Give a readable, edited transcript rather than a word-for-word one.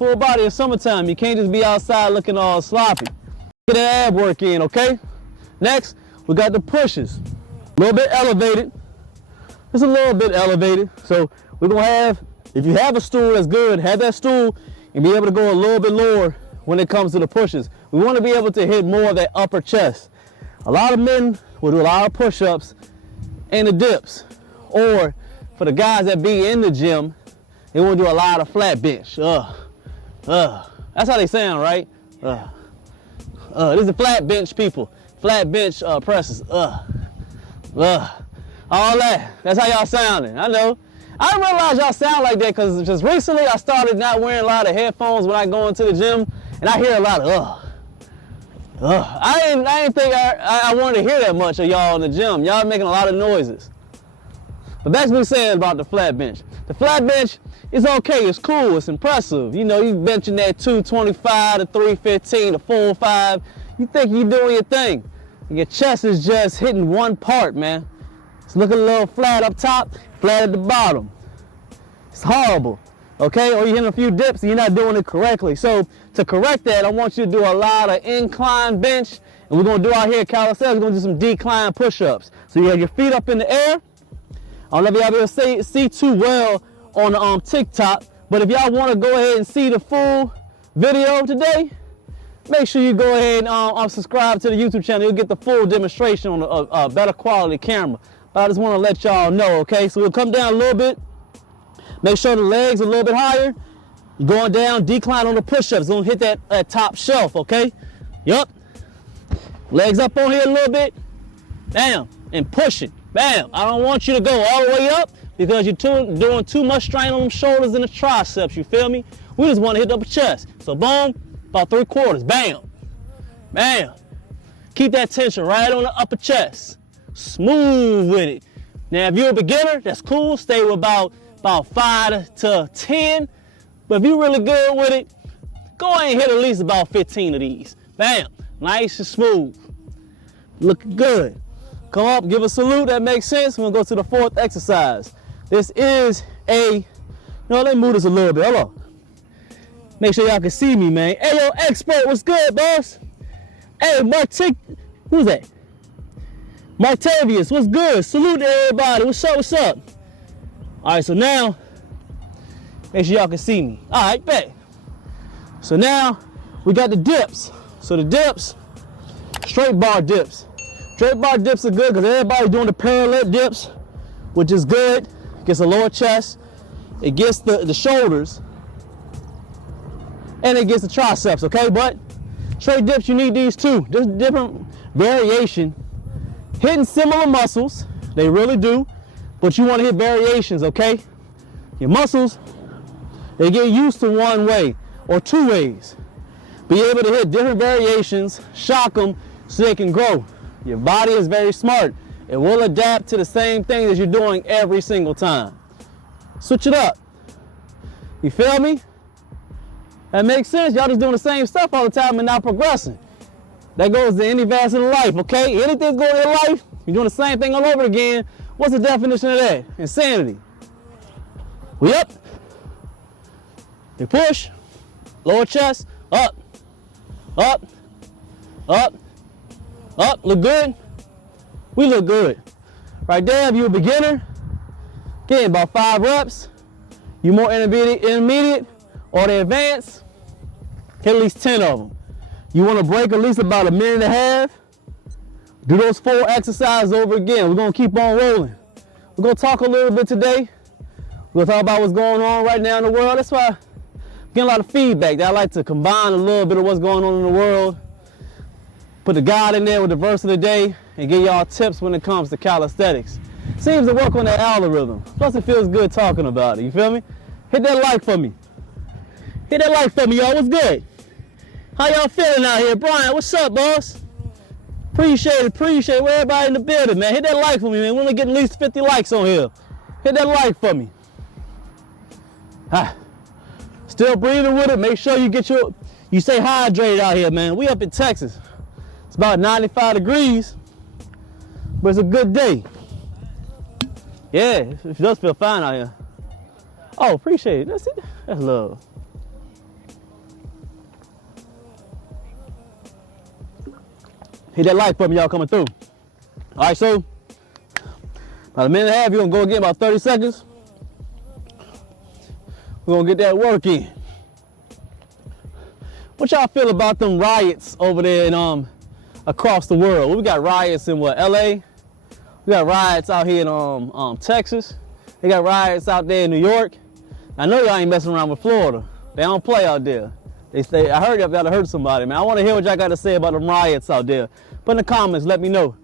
Full body in summertime. You can't just be outside looking all sloppy. Get that ab work in, okay? Next, we got the pushes. A little bit elevated. Just a little bit elevated. So we're gonna have, if you have a stool, that's good. Have that stool and be able to go a little bit lower when it comes to the pushes. We want to be able to hit more of that upper chest. A lot of men will do a lot of push-ups and the dips. Or for the guys that be in the gym, they want to do a lot of flat bench. That's how they sound, right? These are flat bench people. Flat bench presses. All that. That's how y'all sounding. I know. I didn't realize y'all sound like that because just recently I started not wearing a lot of headphones when I go into the gym, and I hear a lot of I didn't think I wanted to hear that much of y'all in the gym. Y'all making a lot of noises. But that's what we're saying about the flat bench. The flat bench is okay, it's cool, it's impressive. You know, you benching that 225 to 315 to 405. You think you're doing your thing. And your chest is just hitting one part, man. It's looking a little flat up top, flat at the bottom. It's horrible, okay? Or you're hitting a few dips and you're not doing it correctly. So to correct that, I want you to do a lot of incline bench. And we're gonna do out here at Calisthenics, we're gonna do some decline push-ups. So you have your feet up in the air. I don't know if y'all be able to see too well on the TikTok, but if y'all want to go ahead and see the full video today, make sure you go ahead and subscribe to the YouTube channel. You'll get the full demonstration on a better quality camera. But I just want to let y'all know, okay? So we'll come down a little bit. Make sure the legs are a little bit higher. You're going down, decline on the push-ups. Don't hit that top shelf, okay? Yup. Legs up on here a little bit. Bam. And push it. Bam. I don't want you to go all the way up because you're doing too much strain on them shoulders and the triceps, you feel me? We just want to hit the upper chest. So boom, about 3/4, bam, bam. Keep that tension right on the upper chest. Smooth with it. Now, if you're a beginner, that's cool. Stay with about 5 to 10. But if you're really good with it, go ahead and hit at least about 15 of these. Bam, nice and smooth. Looking good. Come up, give a salute, that makes sense. We're gonna go to the 4th exercise. This is let me move this a little bit, hold on. Make sure y'all can see me, man. Hey, yo, expert, what's good, boss? Hey, who's that? Martavius, what's good? Salute to everybody, what's up, what's up? All right, so now, make sure y'all can see me. All right, bet. So now, we got the dips. So the dips, straight bar dips. Straight bar dips are good because everybody's doing the parallel dips, which is good. Gets the lower chest, it gets the shoulders, and it gets the triceps, okay? But straight dips, you need these too. Just different variation. Hitting similar muscles, they really do, but you want to hit variations, okay? Your muscles, they get used to one way or two ways. Be able to hit different variations, shock them so they can grow. Your body is very smart. It will adapt to the same thing that you're doing every single time. Switch it up. You feel me? That makes sense. Y'all just doing the same stuff all the time and not progressing. That goes to any facet of life, okay? Anything's going in your life, you're doing the same thing all over again. What's the definition of that? Insanity. We up. You push. Lower chest. Up. Up. Up. Up. Look good? We look good. Right there, if you're a beginner, get about 5 reps. You more intermediate or the advanced, hit at least 10 of them. You want to break at least about 1.5 minutes. Do those 4 exercises over again. We're going to keep on rolling. We're going to talk a little bit today. We're going to talk about what's going on right now in the world. That's why I'm getting a lot of feedback that I like to combine a little bit of what's going on in the world. Put the God in there with the verse of the day and give y'all tips when it comes to calisthenics. Seems to work on that algorithm. Plus it feels good talking about it, you feel me? Hit that like for me. Hit that like for me, y'all. What's good? How y'all feeling out here? Brian, what's up, boss? Appreciate it. Where everybody in the building, man. Hit that like for me, man. We want to get at least 50 likes on here. Hit that like for me. Still breathing with it. Make sure you stay hydrated out here, man. We up in Texas. It's about 95 degrees, but it's a good day. Yeah, it does feel fine out here. Oh, appreciate it. That's love. Hit that like button, y'all coming through. All right, so about a minute and a half, you're gonna go again, about 30 seconds. We're gonna get that work in. What y'all feel about them riots over there in, across the world? We got riots in what, LA? We got riots out here in Texas. They got riots out there in New York. I know y'all ain't messing around with Florida. They don't play out there. They say, I heard y'all gotta hurt somebody, man. I wanna hear what y'all gotta say about them riots out there. Put in the comments, let me know.